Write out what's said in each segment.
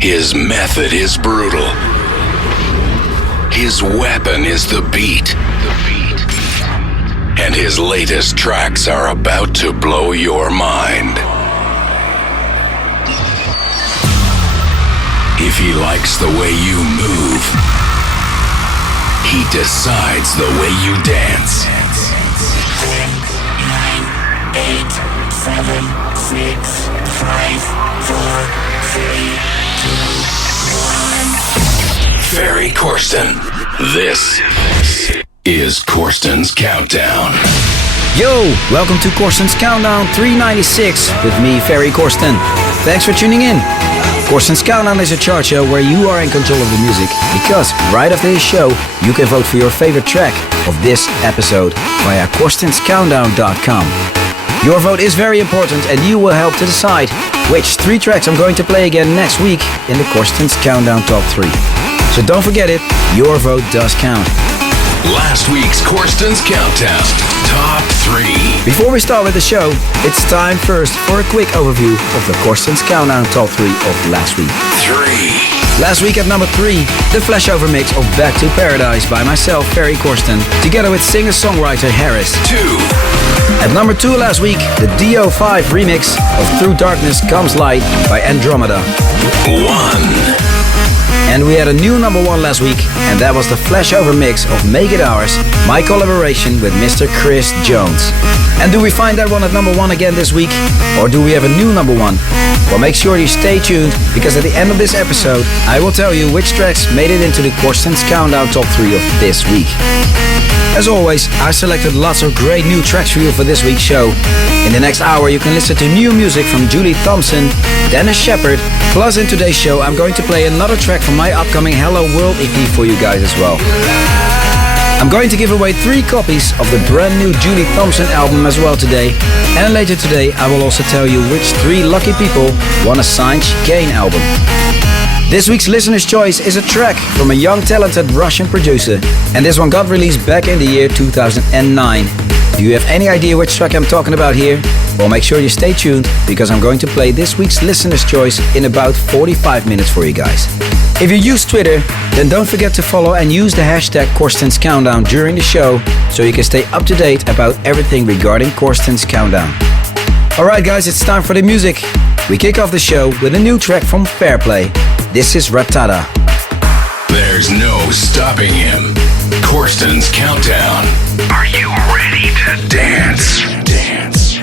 His method is brutal. His weapon is the beat. And his latest tracks are about to blow your mind. If he likes the way you move, he decides the way you dance. 10, 9, 8, 7, 6, 5, 4, 3, 2, 1. Ferry Corsten. This is Corsten's Countdown. Yo, welcome to Corsten's Countdown 396 with me, Ferry Corsten. Thanks for tuning in. Corsten's Countdown is a chart show where you are in control of the music, because right after this show, you can vote for your favorite track of this episode via CORSTEN'S.com. Your vote is very important and you will help to decide which 3 tracks I'm going to play again next week in the Corsten's Countdown Top 3. So don't forget it, your vote does count. Last week's Corsten's Countdown Top 3. Before we start with the show, it's time first for a quick overview of the Corsten's Countdown Top 3 of last week. 3. Last week at number 3, the Flashover mix of Back to Paradise by myself, Ferry Corsten, together with singer-songwriter Harris. 2. At number 2 last week, the DO5 remix of Through Darkness Comes Light by Andromeda. 1. And we had a new number 1 last week, and that was the Flashover mix of Make It Ours, my collaboration with Mr. Chris Jones. And do we find that one at number 1 again this week? Or do we have a new number 1? Well, make sure you stay tuned, because at the end of this episode, I will tell you which tracks made it into the Corsten's Countdown Top 3 of this week. As always, I selected lots of great new tracks for you for this week's show. In the next hour, you can listen to new music from Julie Thompson, Dennis Sheperd, plus in today's show, I'm going to play another track from my upcoming Hello World EP for you guys as well. I'm going to give away 3 copies of the brand new Julie Thompson album as well today, and later today I will also tell you which 3 lucky people won a signed Chicane album. This week's listener's choice is a track from a young talented Russian producer, and this one got released back in the year 2009. Do you have any idea which track I'm talking about here? Well, make sure you stay tuned, because I'm going to play this week's listener's choice in about 45 minutes for you guys. If you use Twitter, then don't forget to follow and use the hashtag Corsten's Countdown during the show, so you can stay up to date about everything regarding Corsten's Countdown. Alright guys, it's time for the music. We kick off the show with a new track from Ferhplay. This is Rattata. There's no stopping him. Corsten's Countdown. Are you ready to dance? Dance.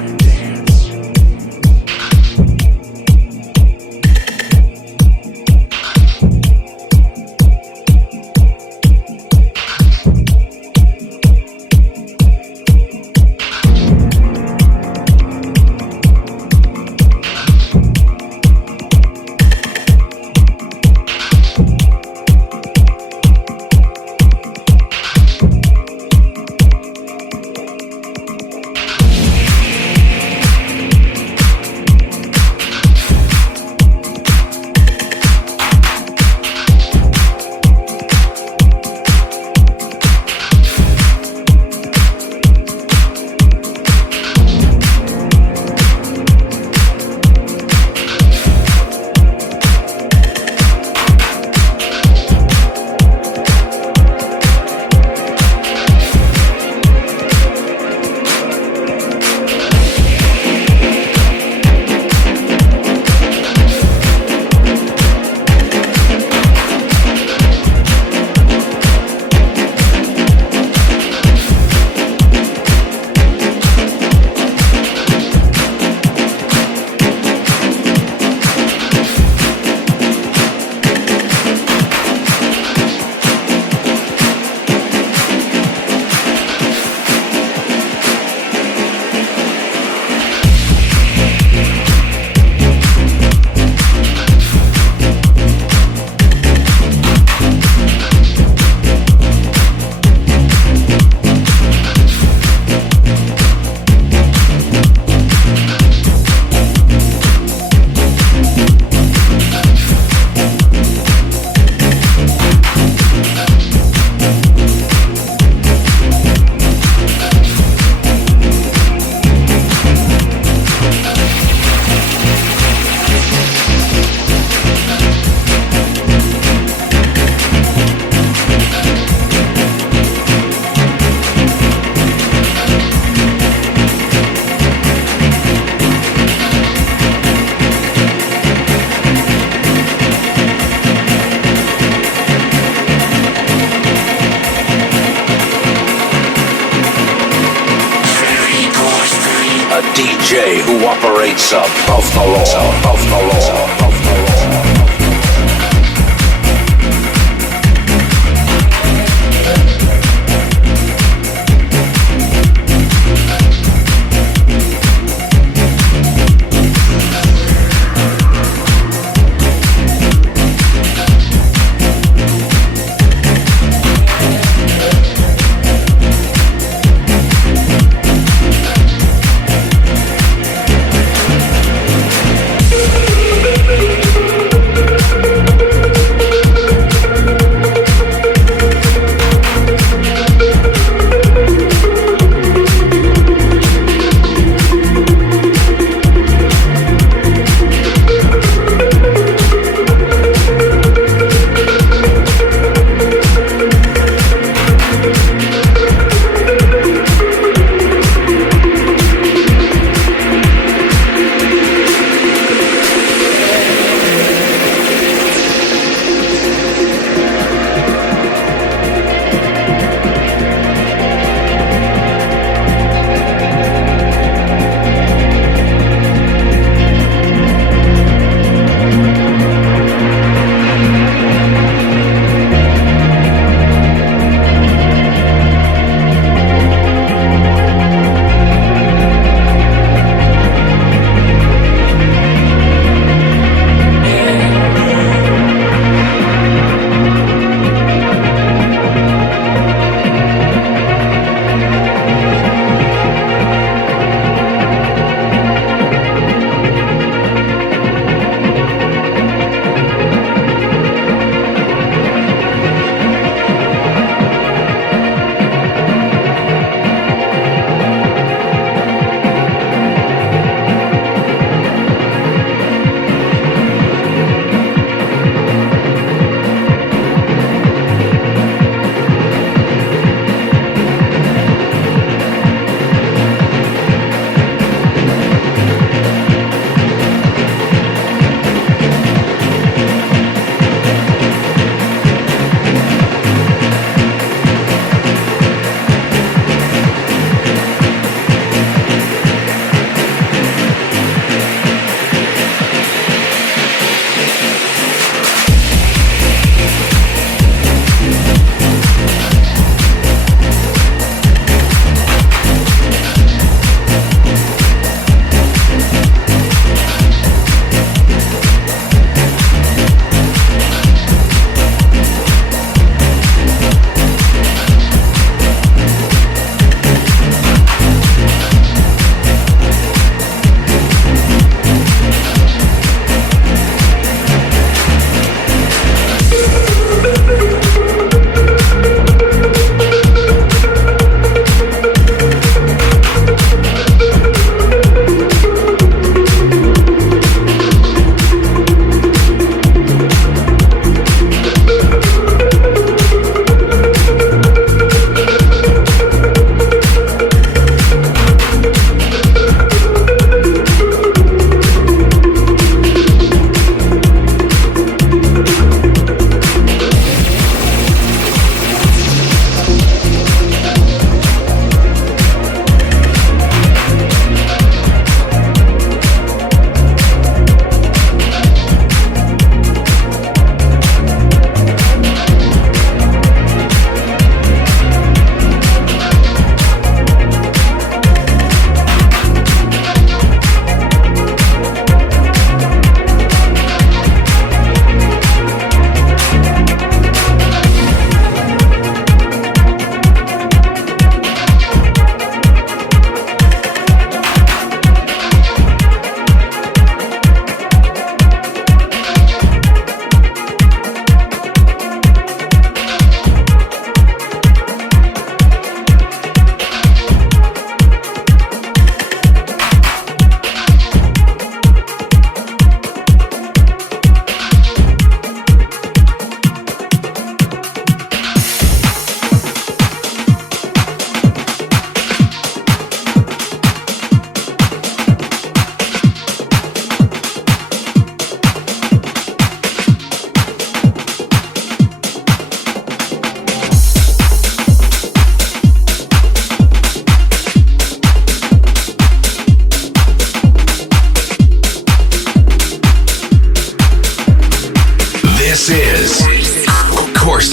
A DJ who operates above the law, above the law, above the law.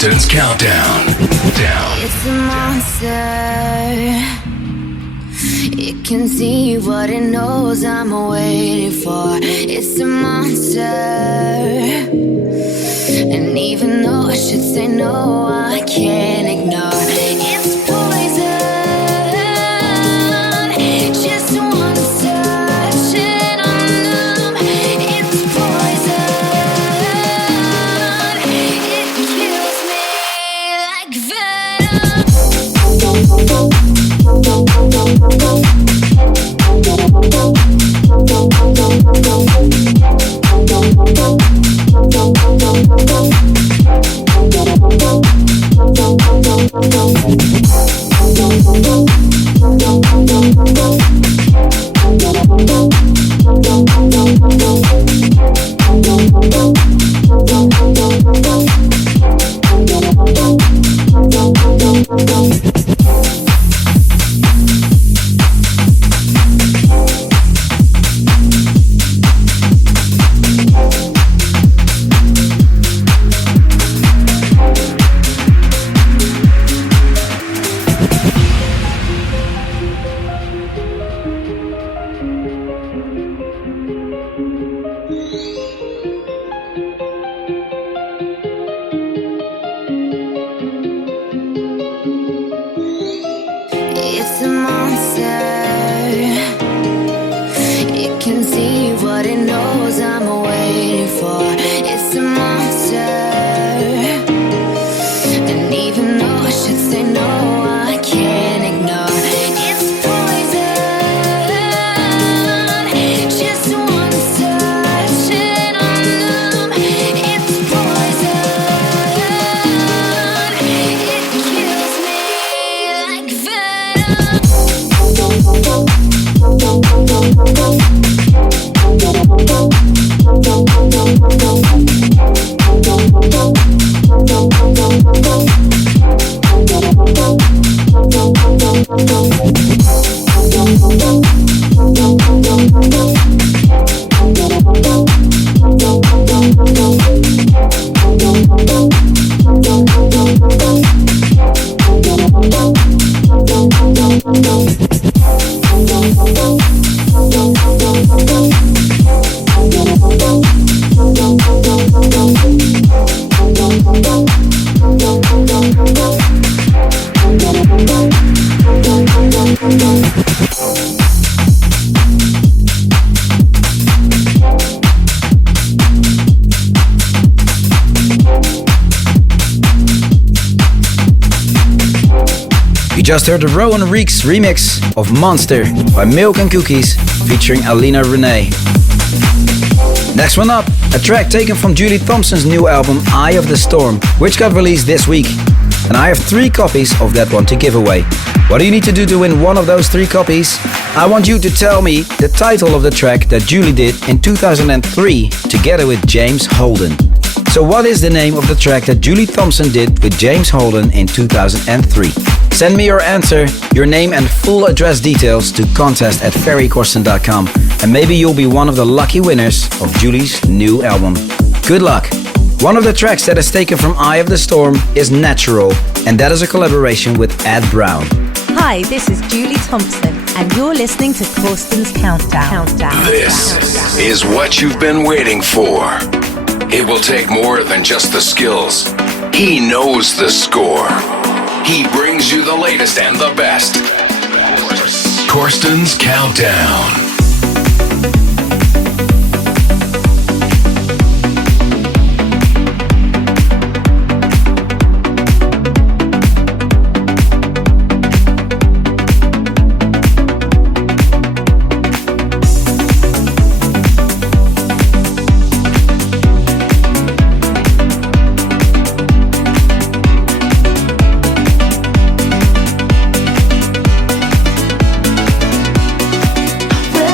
Corsten's Countdown. Down. It's a monster. It can see what it knows I'm waiting for. It's a monster. And even though I should say no, I can't ignore. It's poison. Just one touch and I'm numb. It's poison. It kills me like just heard the Rowen Reecks remix of Monster by Milk and Cookies featuring Alina Renae. Next one up, a track taken from Julie Thompson's new album Eye of the Storm, which got released this week. And I have 3 copies of that one to give away. What do you need to do to win one of those 3 copies? I want you to tell me the title of the track that Julie did in 2003 together with James Holden. So what is the name of the track that Julie Thompson did with James Holden in 2003? Send me your answer, your name and full address details to contest@ferrycorsten.com and maybe you'll be one of the lucky winners of Julie's new album. Good luck! One of the tracks that is taken from Eye of the Storm is Natural, and that is a collaboration with Ed Brown. Hi, this is Julie Thompson, and you're listening to Corsten's Countdown. This is what you've been waiting for. It will take more than just the skills. He knows the score. He brings you the latest and the best. Corsten's Countdown. When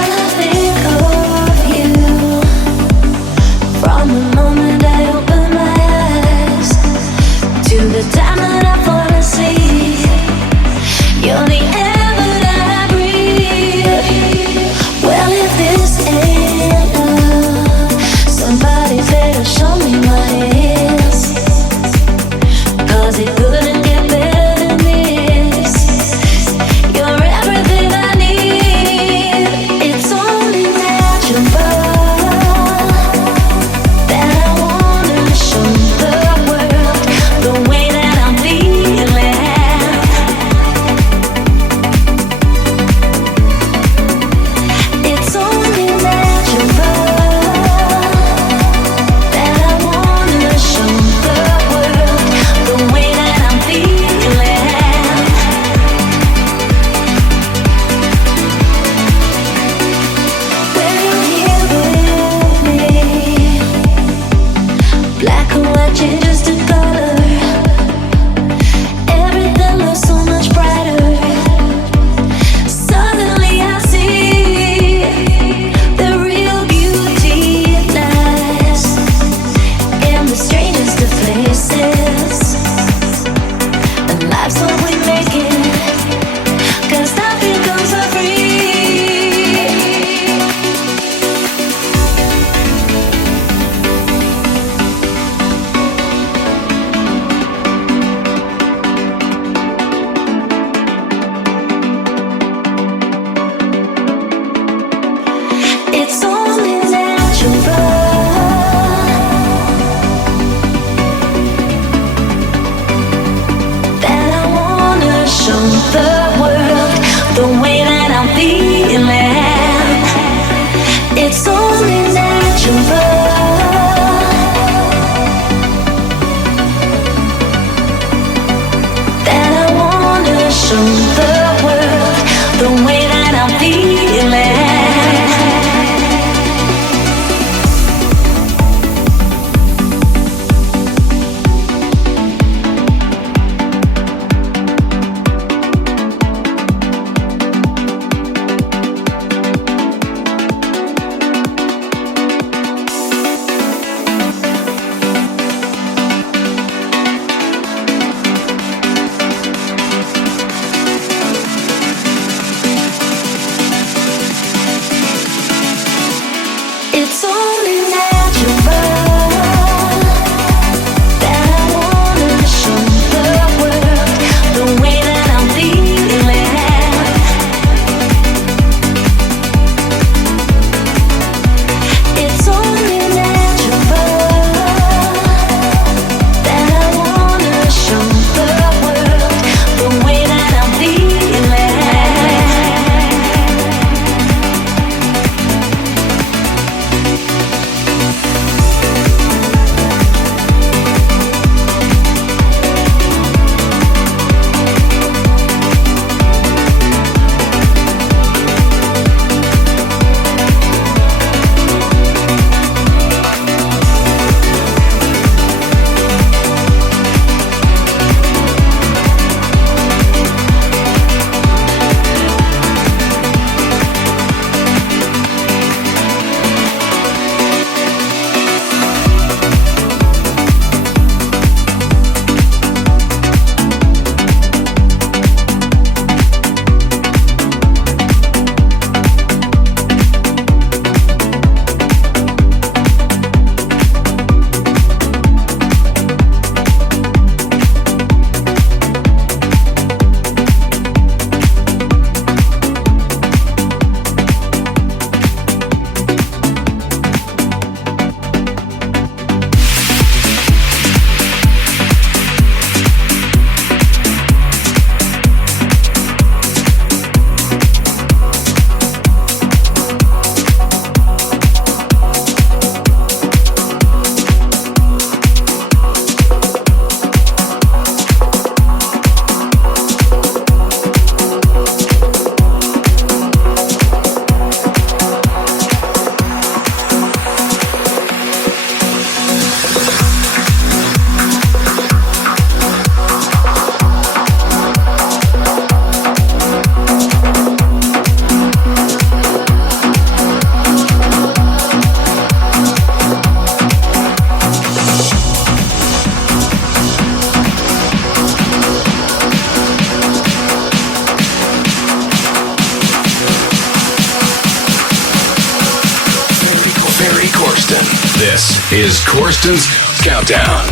This is Corsten's Countdown.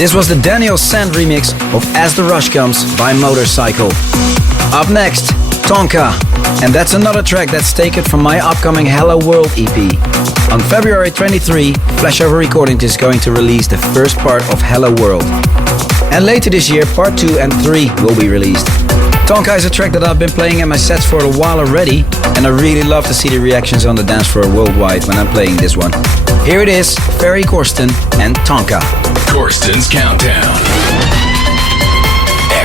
This was the Daniel Sand remix of As the Rush Comes by Motorcycle. Up next, Tonka. And that's another track that's taken from my upcoming Hello World EP. On February 23, Flashover Recordings is going to release the first part of Hello World. And later this year, part 2 and 3 will be released. Tonka is a track that I've been playing in my sets for a while already, and I really love to see the reactions on the dance floor worldwide when I'm playing this one. Here it is, Ferry Corsten and Tonka. Corsten's Countdown.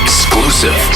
Exclusive.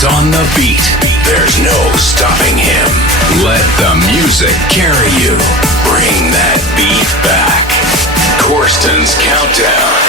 He's on the beat. There's no stopping him. Let the music carry you. Bring that beat back. Corsten's Countdown.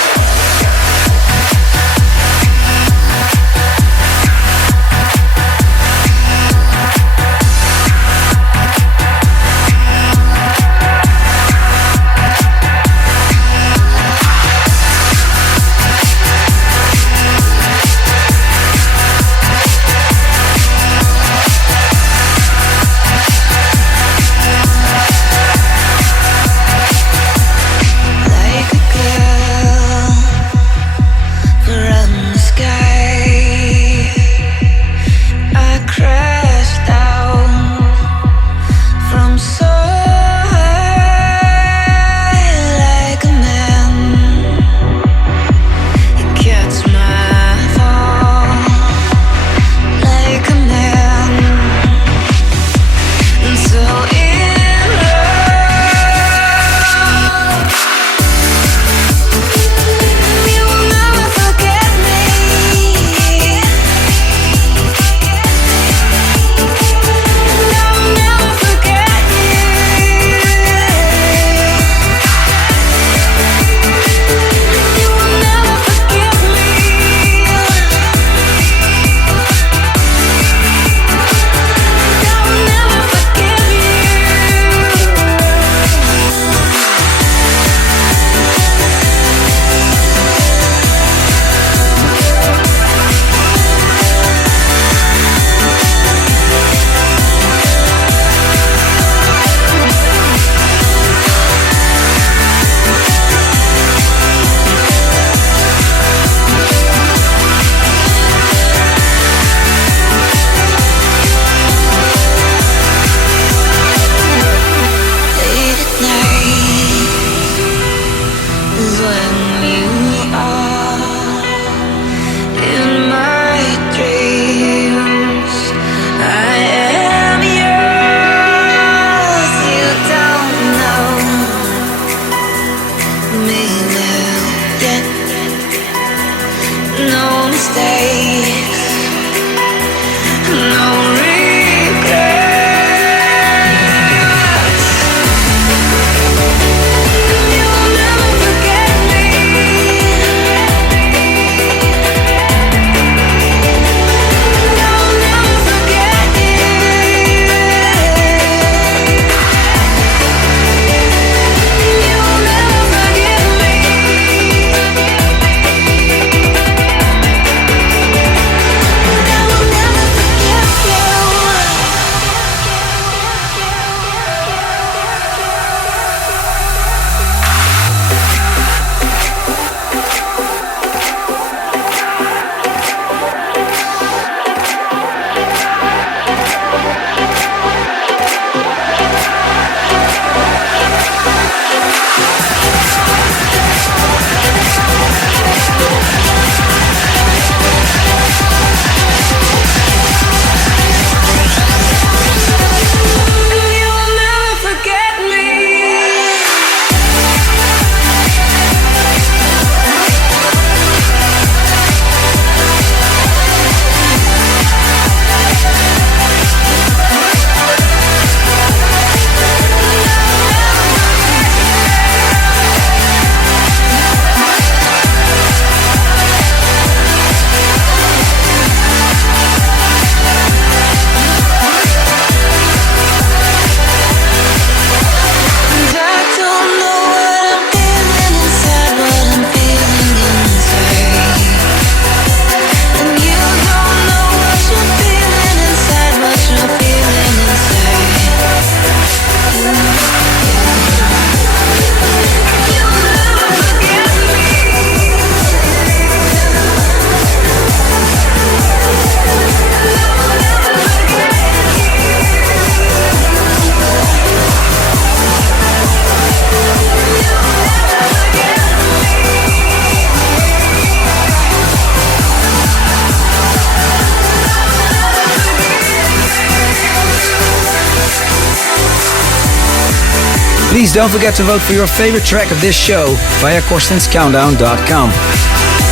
Please don't forget to vote for your favorite track of this show via CORSTEN'SCountdown.com.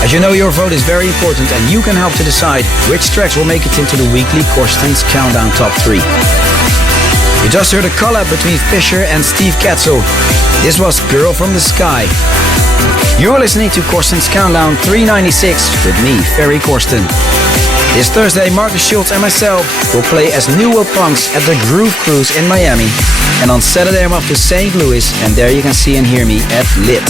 As you know, your vote is very important and you can help to decide which tracks will make it into the weekly Corsten's Countdown Top 3. You just heard a collab between Fisher and Steve Kaetzel. This was Girl from the Sky. You're listening to Corsten's Countdown 396 with me, Ferry Corsten. This Thursday, Marcus Schultz and myself will play as New World Punks at the Groove Cruise in Miami. And on Saturday I'm off to St. Louis, and there you can see and hear me at Lit.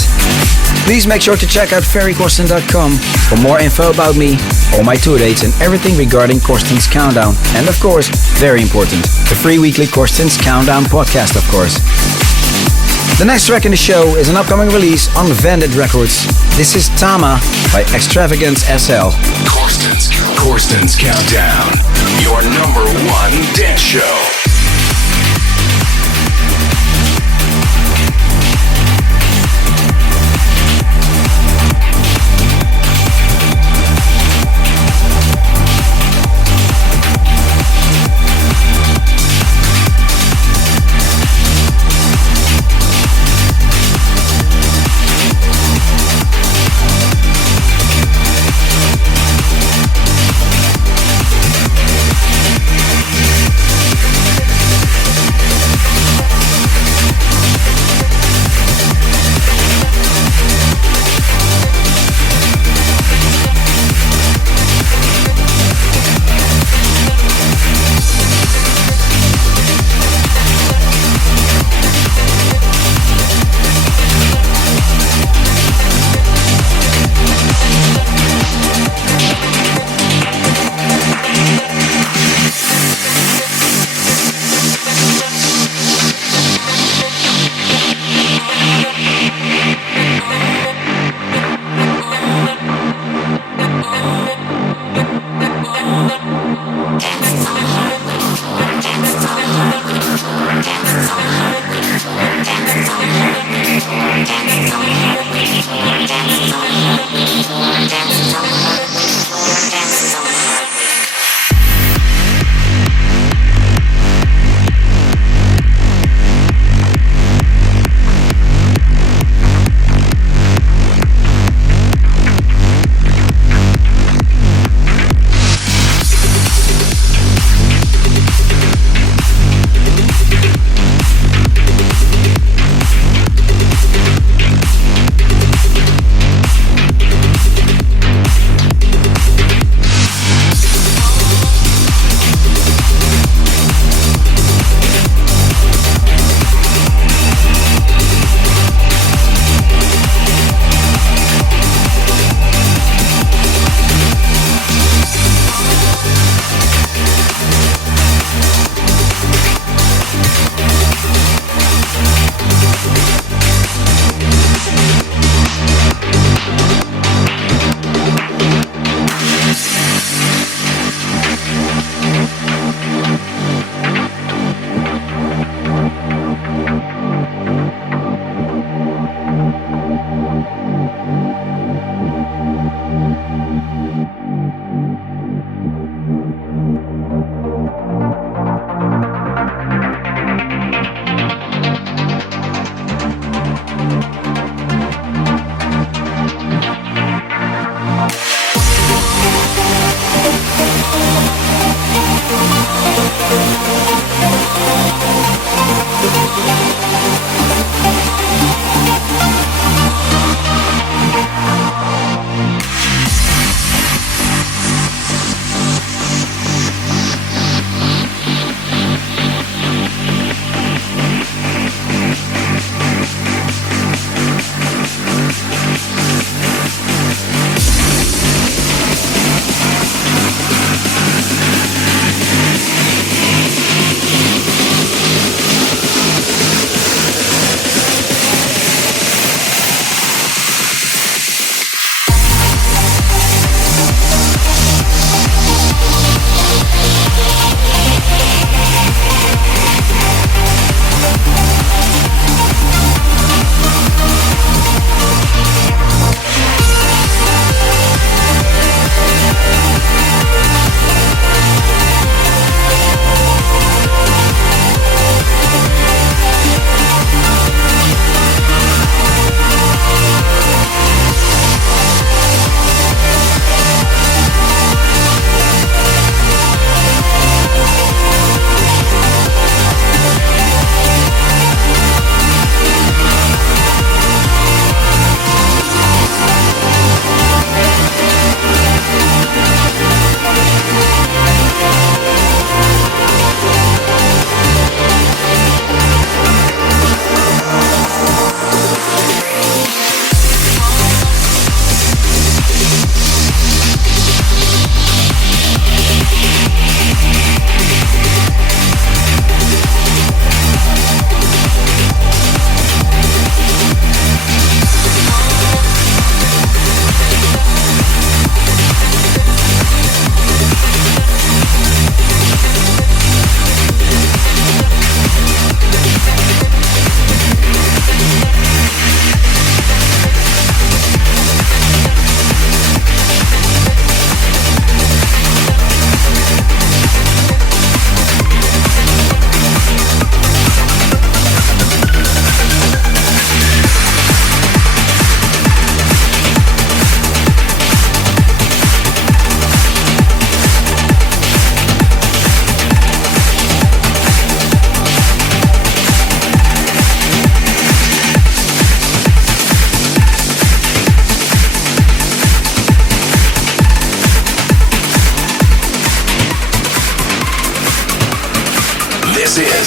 Please make sure to check out ferrycorsten.com for more info about me, all my tour dates and everything regarding Corsten's Countdown. And of course, very important, the free weekly Corsten's Countdown podcast, of course. The next track in the show is an upcoming release on Vandit Records. This is Tama by Extravagance SL. Corsten's Countdown, your number one dance show.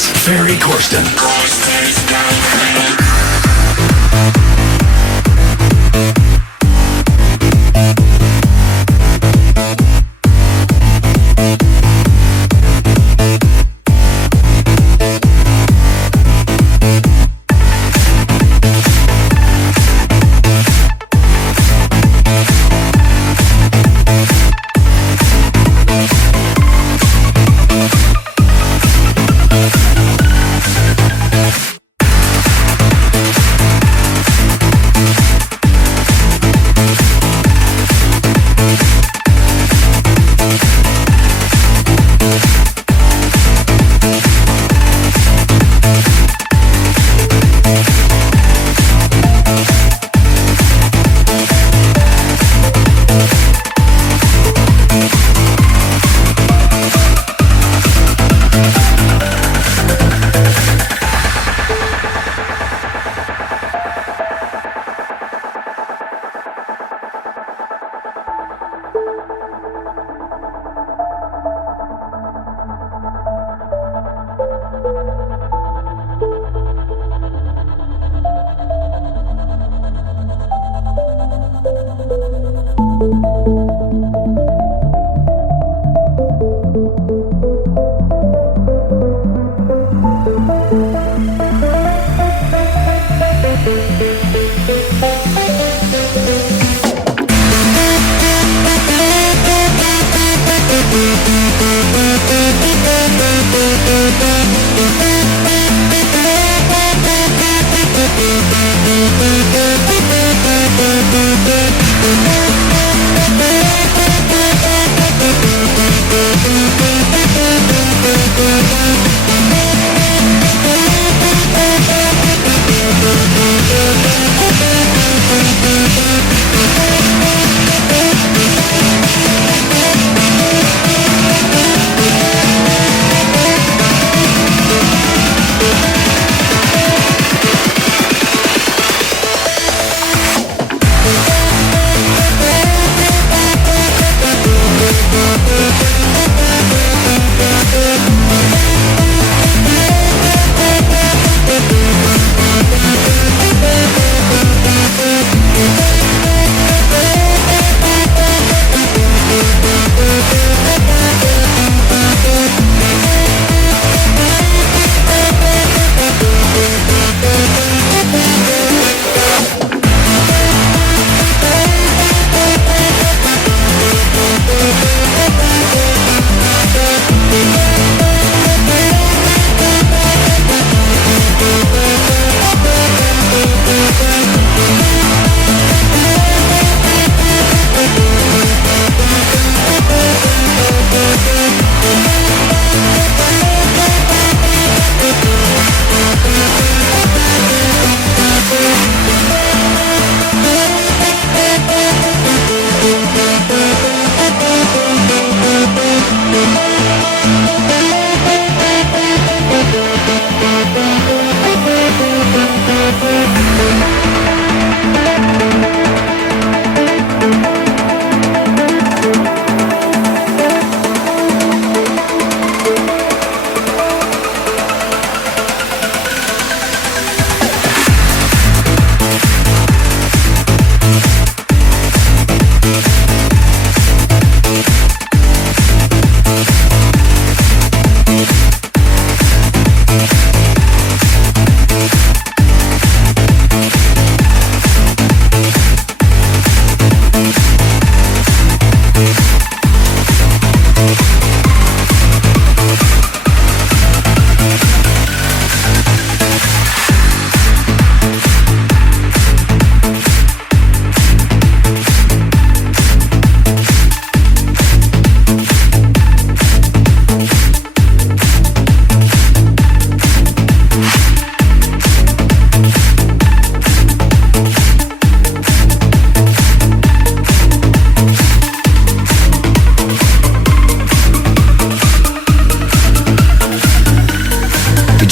is Ferry Corsten.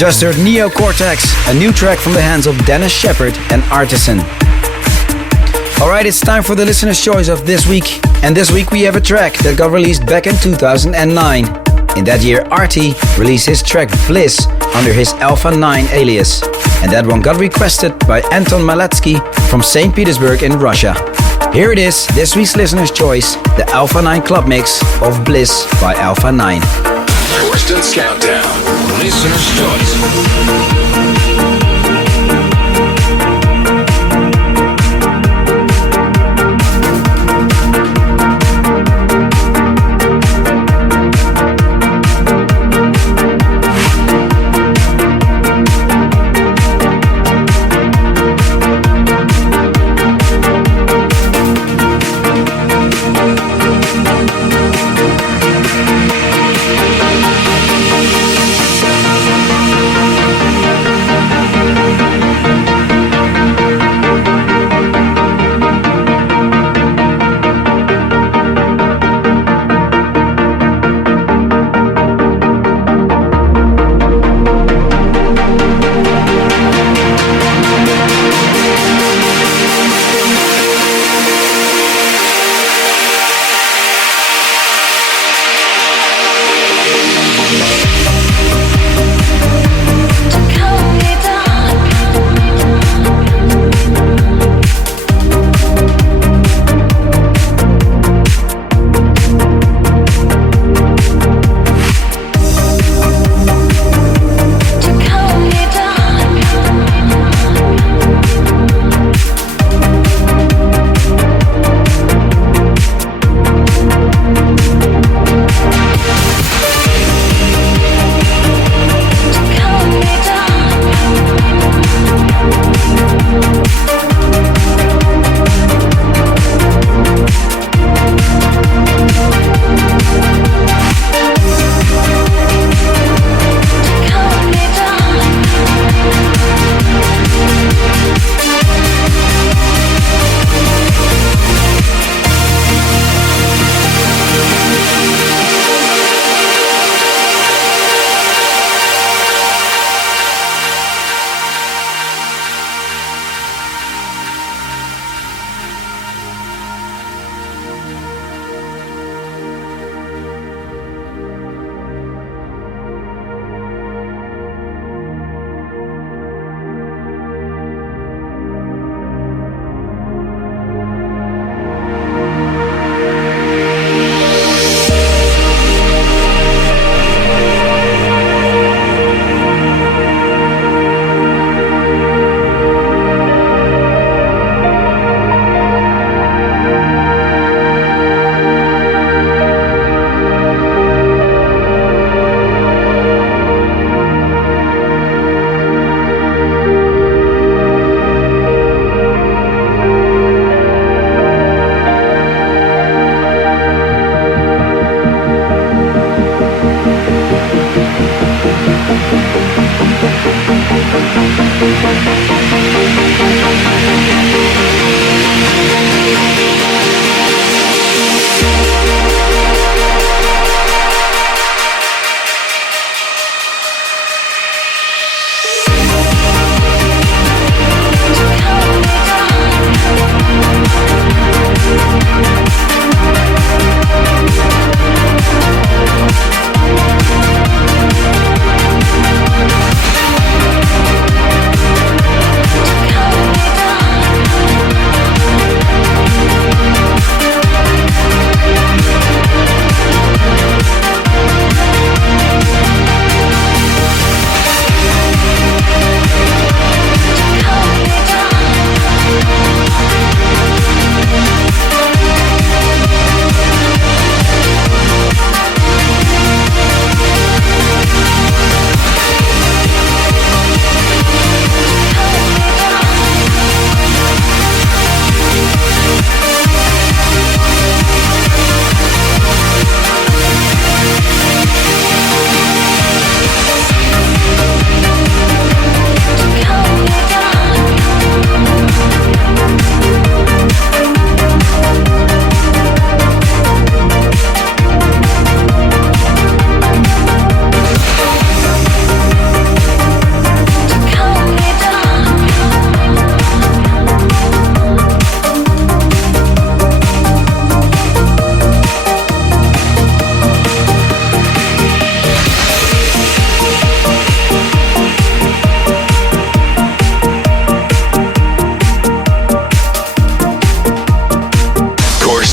Just heard Neocortex, a new track from the hands of Dennis Sheperd and Artisan. Alright, it's time for the listener's choice of this week. And this week we have a track that got released back in 2009. In that year, Artie released his track Bliss under his Alpha 9 alias. And that one got requested by Anton Maletsky from St. Petersburg in Russia. Here it is, this week's listener's choice, the Alpha 9 club mix of Bliss by Alpha 9. Corsten's Countdown, listener's choice.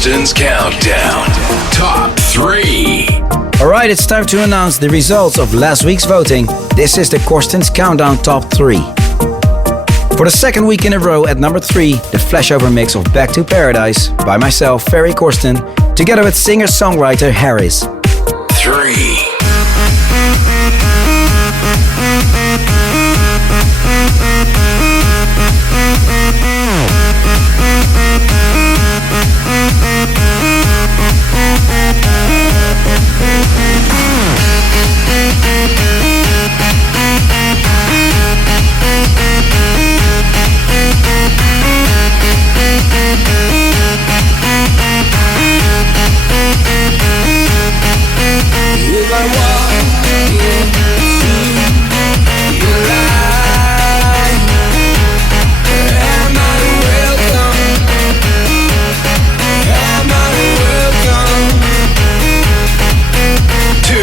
Corsten's Countdown. Top 3. Alright, it's time to announce the results of last week's voting. This is the Corsten's Countdown Top 3. For the second week in a row at number 3, the Flashover mix of Back to Paradise by myself, Ferry Corsten, together with singer-songwriter Harris. 3. If I walk into your life, am I welcome? Am I welcome? 2.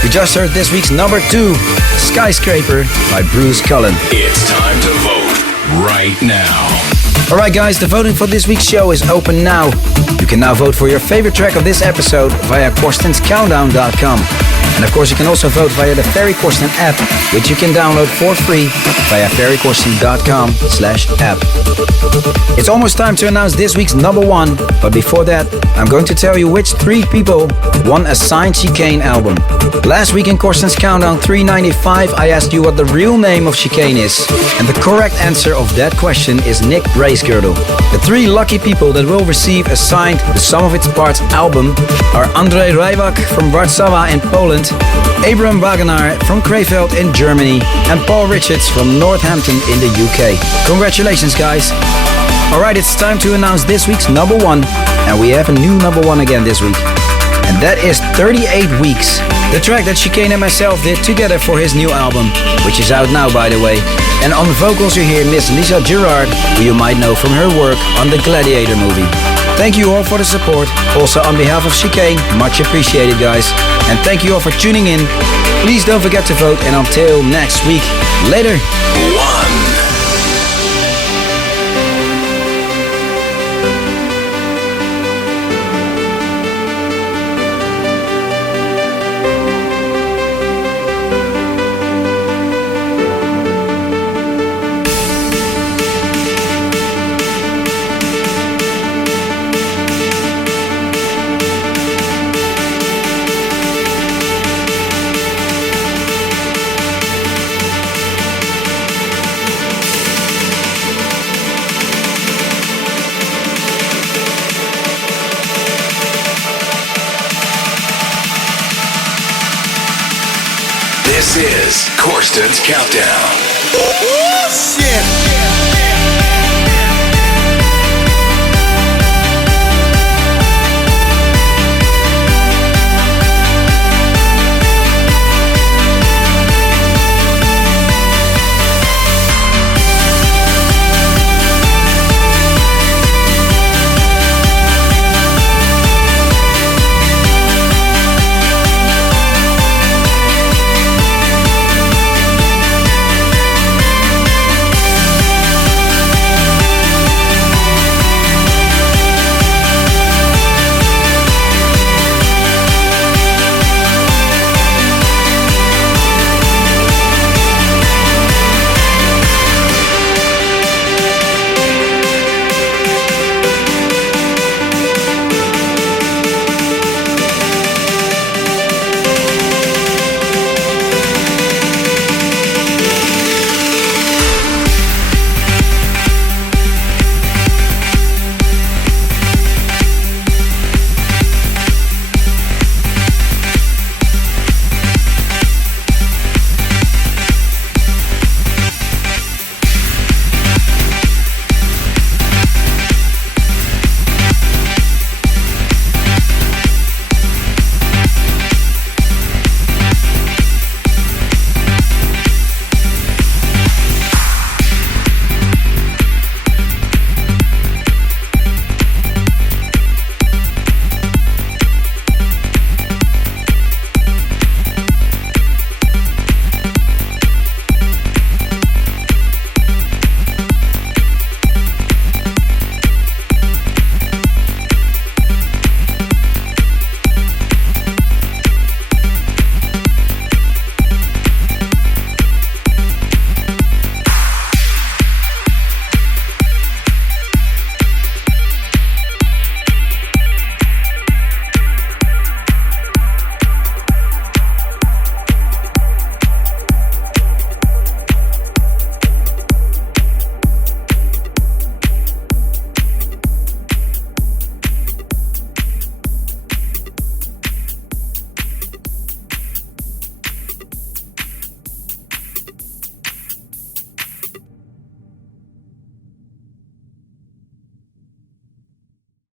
You just heard this week's number 2, Skyscraper by Bruce Cullen. It's time to vote right now. Alright guys, the voting for this week's show is open now. You can now vote for your favorite track of this episode via CORSTEN'SCountdown.com. And of course you can also vote via the Ferry Corsten app, which you can download for free via ferrycorsten.com/app. It's almost time to announce this week's number 1, but before that, I'm going to tell you which 3 people won a signed Chicane album. Last week in Corsten's Countdown 395, I asked you what the real name of Chicane is, and the correct answer of that question is Nick Bracegirdle. The 3 lucky people that will receive a signed The Sum of Its Parts album are Andrzej Rybak from Warszawa in Poland, Abram Wagenaar from Krefeld in Germany, and Paul Richards from Northampton in the UK. Congratulations guys! Alright, it's time to announce this week's number 1, and we have a new number 1 again this week. And that is 38 Weeks, the track that Chicane and myself did together for his new album, which is out now by the way. And on vocals you hear Miss Lisa Gerard, who you might know from her work on the Gladiator movie. Thank you all for the support, also on behalf of Chicane, much appreciated guys. And thank you all for tuning in. Please don't forget to vote, and until next week, later. 1. This is Corsten's Countdown. Shit!